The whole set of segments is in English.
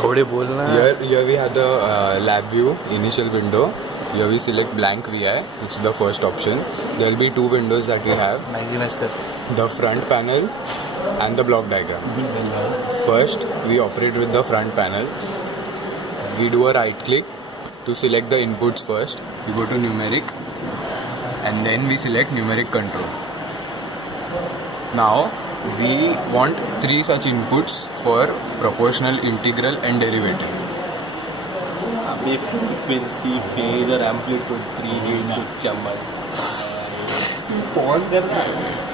Here we have the lab view initial window. Here we select blank VI, which is the first option. There will be two windows that we have. The front panel and the block diagram. First, we operate with the front panel. We do a right click to select the inputs first. We go to numeric and then we select numeric control. Now, we want three such inputs for proportional, integral and derivative. हमें frequency, phase और amplitude कुछ चमक pause करना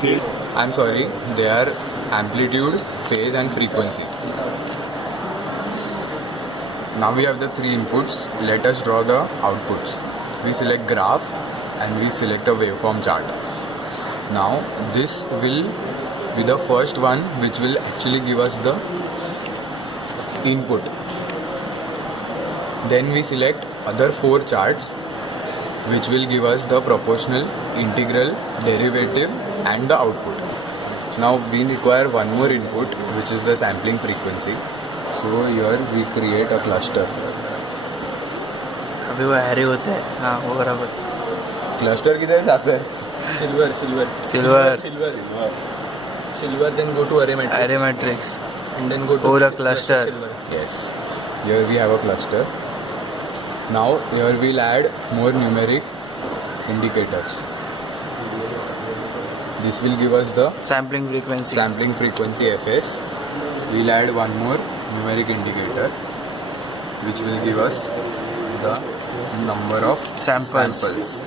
है. I'm sorry, they are amplitude, phase and frequency. Now we have the three inputs. Let us draw the outputs. We select graph and we select a waveform chart. Now this will be the first one which will actually give us the input. Then we select other four charts which will give us the proportional, integral, derivative and the output. Now we require one more input, which is the sampling frequency. So here we create a cluster. अभी वो array होता है. हाँ वो बराबर. Cluster किधर से आता है? Silver. Then go to array matrix. And then go to Or a cluster. Yes. Here we have a cluster. Now here we'll add more numeric indicators. This will give us the sampling frequency Fs. We'll add one more numeric indicator which will give us the number of samples.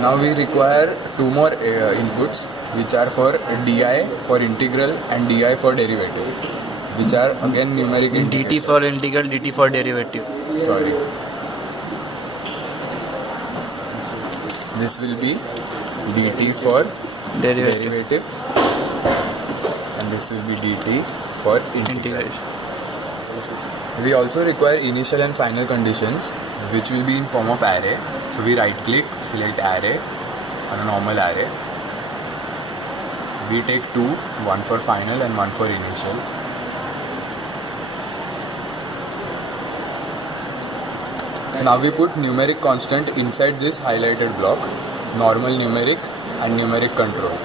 Now we require two more inputs which are for DI for integral and DI for derivative, which are again numeric indicators. DT for integral, DT for derivative. Sorry. This will be DT for derivative and this will be DT for integral. We also require initial and final conditions which will be in form of array. So we right click, select array on a normal array. We take two, one for final and one for initial. Now we put numeric constant inside this highlighted block, normal numeric and numeric control.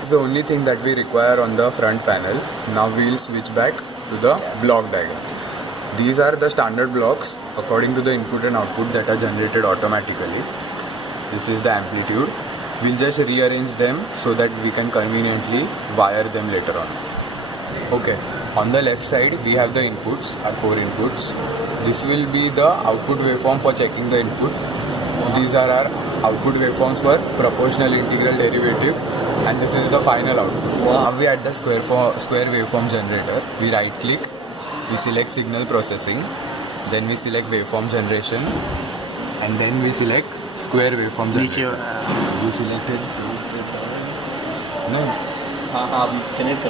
It's the only thing that we require on the front panel. Now we will switch back to the block diagram. These are the standard blocks according to the input and output that are generated automatically. This is the amplitude. We'll just rearrange them so that we can conveniently wire them later on. Okay, on the left side we have the inputs, our four inputs. This will be the output waveform for checking the input. These are our output waveforms for proportional, integral, derivative, and this is the final output. Now we add the square waveform generator. We right click, we select signal processing, then we select waveform generation, and then we select square waveform generator. You selected? No. Connect.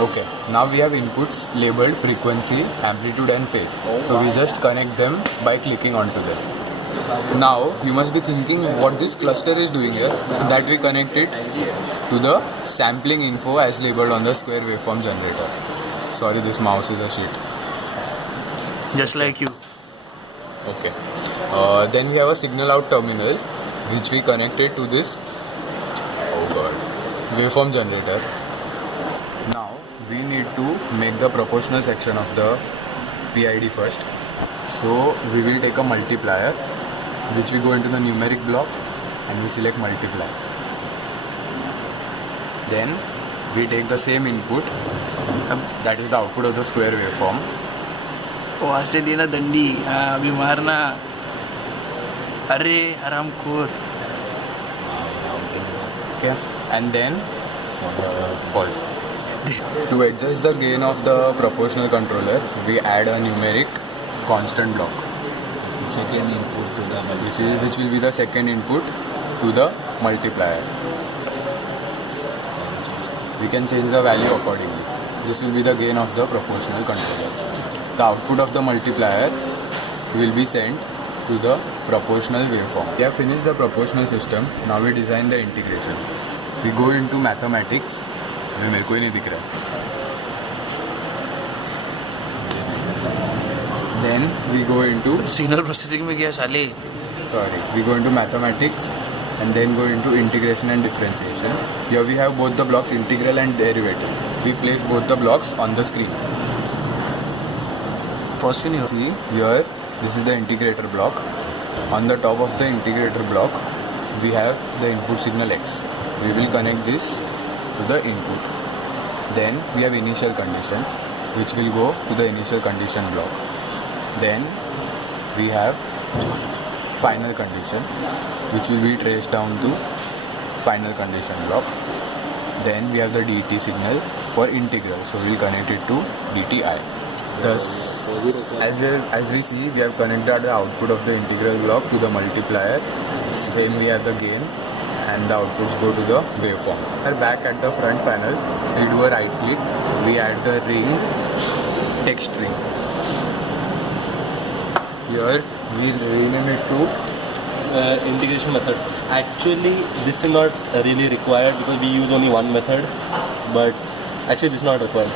Okay. Now we have inputs labeled frequency, amplitude and phase. So we just connect them by clicking onto them. Now you must be thinking what this cluster is doing here. That we connect it to the sampling info as labeled on the square waveform generator. Sorry, this mouse is a shit. Just like you. Okay. Then we have a signal out terminal which we connected to this waveform generator. Now we need to make the proportional section of the PID first. So we will take a multiplier which we go into the numeric block and we select multiply. Then we take the same input, that is the output of the square waveform. वहाँ से देना दंडी. हाँ अभी मारना. अरे हरामखोर. Okay, and then pause. To adjust the gain of the proportional controller, we add a numeric constant block. Second input to the Which will be the second input to the multiplier. We can change the value accordingly. This will be the gain of the proportional controller. The output of the multiplier will be sent to the proportional waveform. We have finished the proportional system. Now we design the integration. we go into mathematics. मेरे को ही नहीं दिख रहा. Then we go into signal processing में गया साले. we go into mathematics and then go into integration and differentiation. Here we have both the blocks, integral and derivative. We place both the blocks on the screen. Pause क्यों नहीं हो? See here, this is the integrator block. On the top of the integrator block, we have the input signal x. We will connect this to the input. Then we have initial condition, which will go to the initial condition block. Then we have final condition, which will be traced down to final condition block. Then we have the dt signal for integral, so we will connect it to dti. Thus, as we see, we have connected the output of the integral block to the multiplier. Same we have the gain, and the outputs go to the waveform. We are back at the front panel. We do a right click. We add the ring text ring. Here we rename it to Integration methods. Actually, this is not really required because we use only one method. But actually, this is not required.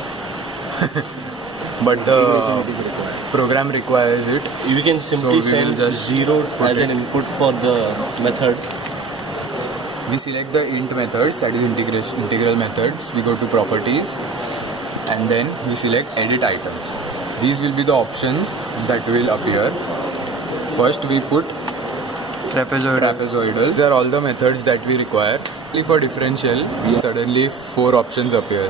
but the program requires it. You can simply So we will send just 0 put as it. an input for the method. We select the int methods, that is integral methods. We go to properties and then we select edit items. These will be the options that will appear. First we put trapezoidal. These are all the methods that we require. For differential, suddenly 4 options appear.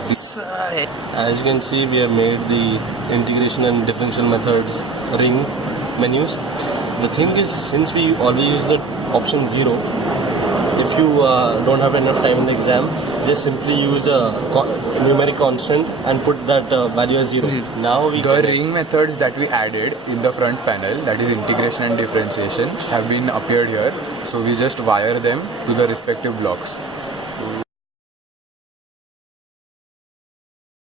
As you can see, we have made the integration and differential methods ring menus. The thing is, since we always use the option 0, if you don't have enough time in the exam, just simply use a numeric constant and put that value as 0. Now we The ring methods that we added in the front panel, that is integration and differentiation, have been appeared here. So we just wire them to the respective blocks.